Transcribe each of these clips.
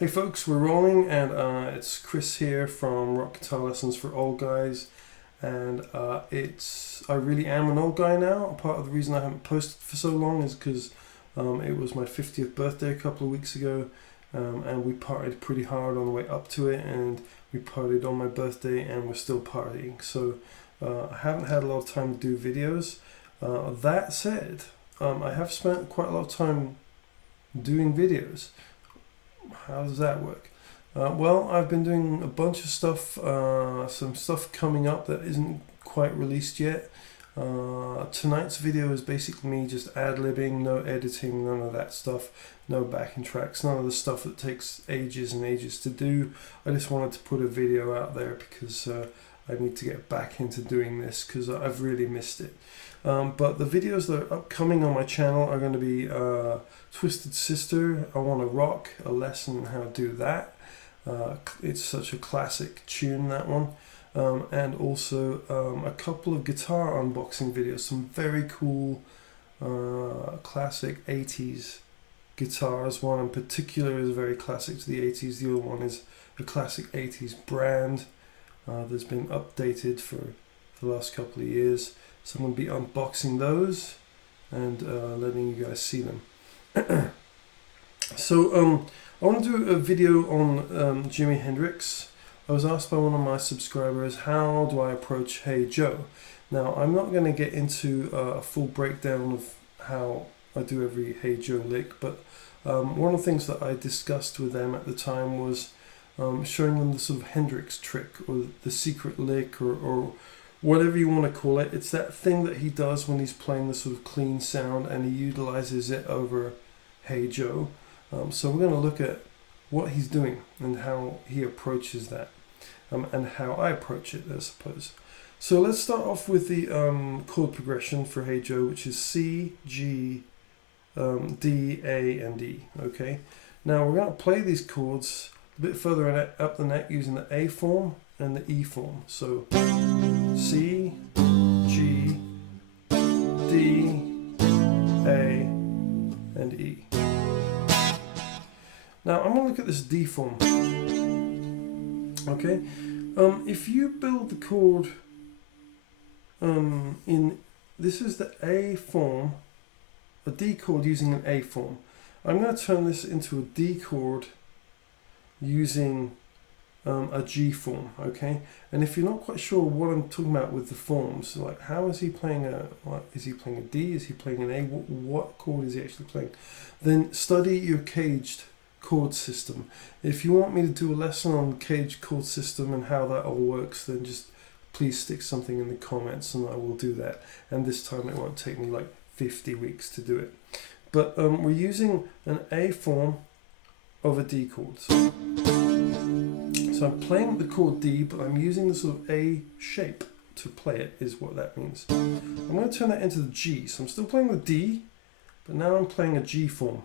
Hey folks, we're rolling, and it's Chris here from Rock Guitar Lessons for Old Guys, and I really am an old guy now. Part of the reason I haven't posted for so long is because it was my 50th birthday a couple of weeks ago, and we partied pretty hard on the way up to it, and we partied on my birthday, and we're still partying. So I haven't had a lot of time to do videos. That said, I have spent quite a lot of time doing videos. How does that work? Well, I've been doing a bunch of stuff, some stuff coming up that isn't quite released yet. Tonight's video is basically me just ad-libbing, no editing, none of that stuff, no backing tracks, none of the stuff that takes ages and ages to do. I just wanted to put a video out there because I need to get back into doing this because I've really missed it. But the videos that are upcoming on my channel are going to be Twisted Sister, I Want to Rock, a lesson on how to do that. It's such a classic tune, that one. And also a couple of guitar unboxing videos, some very cool classic 80s guitars. One in particular is very classic to the 80s, the other one is a classic 80s brand that's been updated for the last couple of years. So I'm going to be unboxing those and letting you guys see them. So I want to do a video on Jimi Hendrix. I was asked by one of my subscribers, how do I approach Hey Joe? Now, I'm not going to get into a full breakdown of how I do every Hey Joe lick, but one of the things that I discussed with them at the time was showing them the sort of Hendrix trick, or the secret lick, or whatever you want to call it. It's that thing that he does when he's playing the sort of clean sound, and he utilizes it over Hey Joe. So we're going to look at what he's doing and how he approaches that, and how I approach it, I suppose. So let's start off with the chord progression for Hey Joe, which is C, G, D, A, and E. Okay. Now we're going to play these chords a bit further up the neck using the A form and the E form. So C, G, D, A, and E. Now I'm going to look at this D form. Okay, if you build the chord this is the A form, a D chord using an A form. I'm going to turn this into a D chord using a G form, okay? And if you're not quite sure what I'm talking about with the forms, like how is he playing is he playing a D, is he playing an A, what chord is he actually playing, then study your caged chord system. If you want me to do a lesson on caged chord system and how that all works, then just please stick something in the comments and I will do that. And this time it won't take me like 50 weeks to do it. But we're using an A form over D chords. So I'm playing the chord D, but I'm using the sort of A shape to play it, is what that means. I'm going to turn that into the G. So I'm still playing the D, but now I'm playing a G form.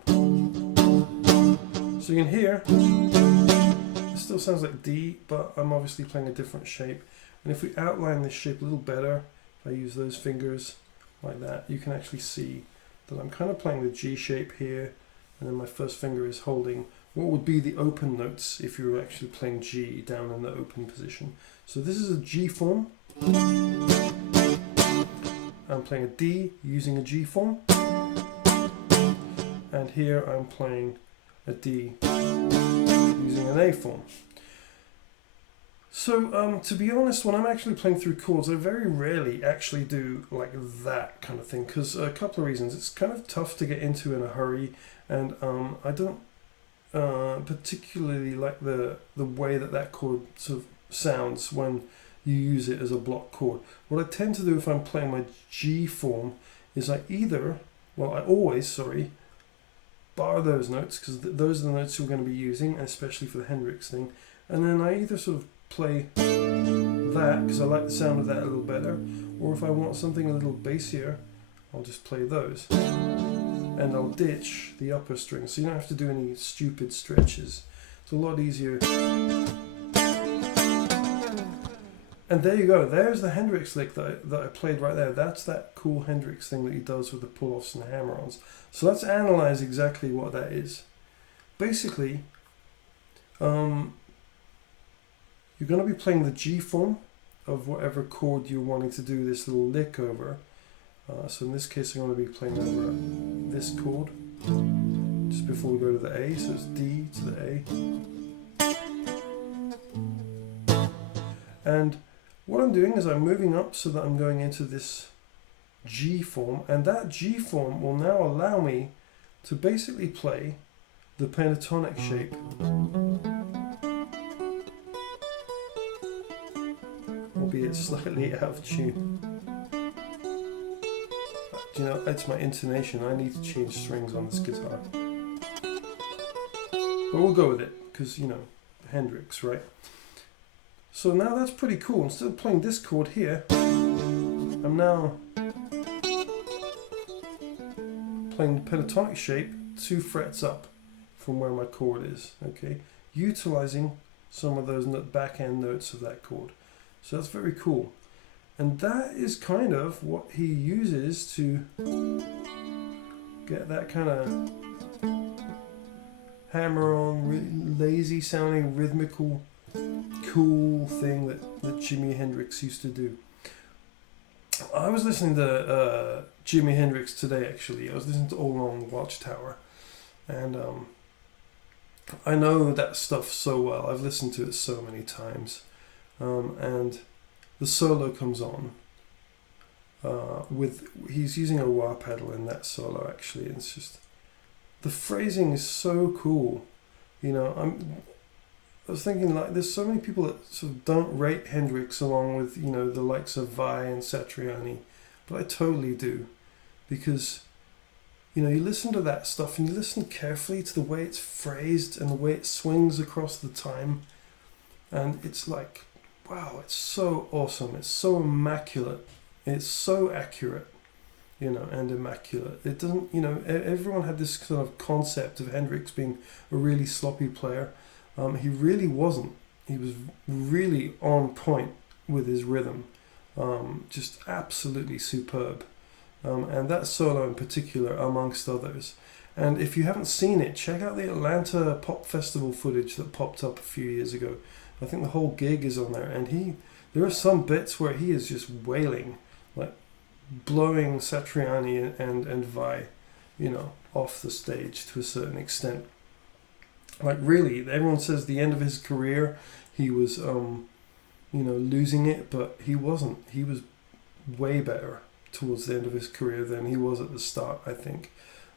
So you can hear, it still sounds like D, but I'm obviously playing a different shape. And if we outline this shape a little better, if I use those fingers like that, you can actually see that I'm kind of playing the G shape here, and then my first finger is holding what would be the open notes if you were actually playing G down in the open position. So this is a G form. I'm playing a D using a G form. And here I'm playing a D using an A form. So to be honest, when I'm actually playing through chords, I very rarely actually do like that kind of thing, because a couple of reasons. It's kind of tough to get into in a hurry, and I don't particularly like the way that chord sort of sounds when you use it as a block chord. What I tend to do if I'm playing my G form is I always bar those notes, because those are the notes we're going to be using, especially for the Hendrix thing, and then I either sort of play that because I like the sound of that a little better, or if I want something a little bassier, I'll just play those, and I'll ditch the upper string, so you don't have to do any stupid stretches. It's a lot easier. And there you go, there's the Hendrix lick that I played right there. That's that cool Hendrix thing that he does with the pull-offs and hammer-ons. So let's analyze exactly what that is. Basically, You're going to be playing the G form of whatever chord you're wanting to do this little lick over. So in this case, I'm going to be playing over this chord just before we go to the A. So it's D to the A. And what I'm doing is I'm moving up so that I'm going into this G form, and that G form will now allow me to basically play the pentatonic shape. Albeit slightly out of tune. You know, it's my intonation. I need to change strings on this guitar. But we'll go with it, because, you know, Hendrix, right? So now that's pretty cool. Instead of playing this chord here, I'm now playing the pentatonic shape 2 frets up from where my chord is, okay? Utilizing some of those back end notes of that chord. So that's very cool. And that is kind of what he uses to get that kind of hammer-on, lazy sounding, rhythmical, cool thing that Jimi Hendrix used to do. I was listening to Jimi Hendrix today, actually. I was listening to All Along the Watchtower, and I know that stuff so well. I've listened to it so many times, and the solo comes on he's using a wah pedal in that solo, actually. It's just, the phrasing is so cool. You know, I was thinking, like, there's so many people that sort of don't rate Hendrix along with, you know, the likes of Vai and Satriani, but I totally do, because, you know, you listen to that stuff and you listen carefully to the way it's phrased and the way it swings across the time, and it's like, wow, it's so awesome, it's so immaculate, it's so accurate, you know, and immaculate. It doesn't, you know, everyone had this sort of concept of Hendrix being a really sloppy player. He really wasn't. He was really on point with his rhythm, just absolutely superb. And that solo in particular, amongst others. And if you haven't seen it, check out the Atlanta Pop Festival footage that popped up a few years ago. I think the whole gig is on there, and there are some bits where he is just wailing, like blowing Satriani and Vai, you know, off the stage to a certain extent. Like, really, everyone says the end of his career, he was, you know, losing it, but he wasn't. He was way better towards the end of his career than he was at the start, I think.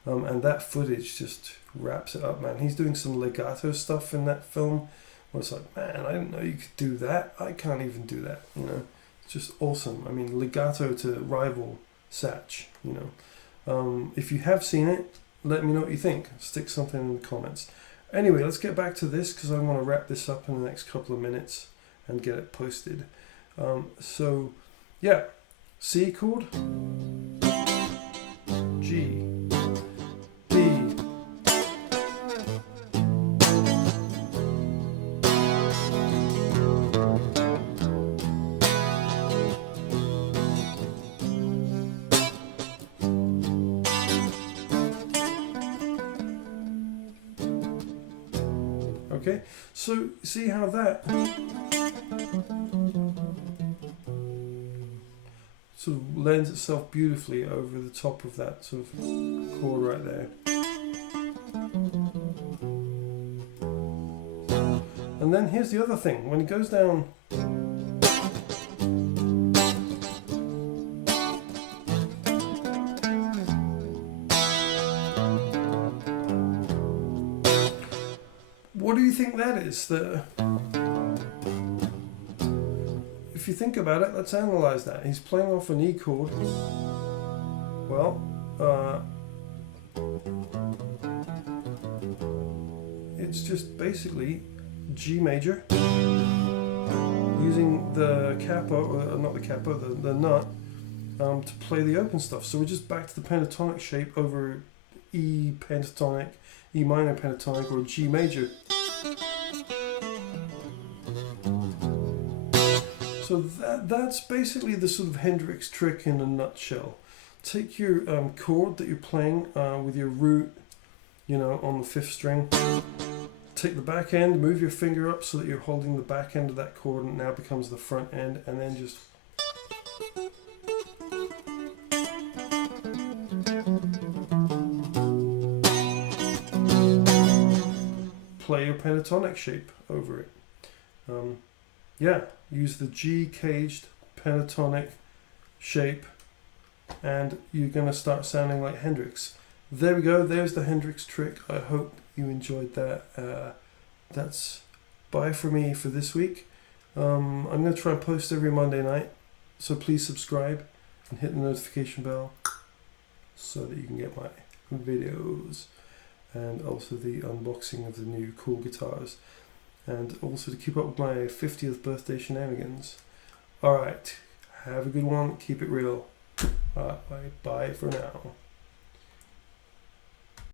And that footage just wraps it up, man. He's doing some legato stuff in that film, where it's like, man, I didn't know you could do that. I can't even do that, you know. It's just awesome. I mean, legato to rival Satch, you know. If you have seen it, let me know what you think. Stick something in the comments. Anyway, let's get back to this, because I want to wrap this up in the next couple of minutes and get it posted. So, yeah, C chord, G, D, okay, so see how that sort of lends itself beautifully over the top of that sort of chord right there. And then here's the other thing, when it goes down, what do you think that is? If you think about it, let's analyze that. He's playing off an E chord. Well, it's just basically G major, using the capo, not the capo, the nut, to play the open stuff. So we're just back to the pentatonic shape over E pentatonic, E minor pentatonic, or G major. So that's basically the sort of Hendrix trick in a nutshell. Take your chord that you're playing with your root, you know, on the 5th string, take the back end, move your finger up so that you're holding the back end of that chord, and it now becomes the front end, and then just play your pentatonic shape over it. Yeah, use the G caged pentatonic shape, and you're gonna start sounding like Hendrix. There we go, there's the Hendrix trick. I hope you enjoyed that. That's bye for me for this week. I'm going to try and post every Monday night, so please subscribe and hit the notification bell so that you can get my videos, and also the unboxing of the new cool guitars, and also to keep up with my 50th birthday shenanigans. Alright, have a good one, keep it real. Bye for now.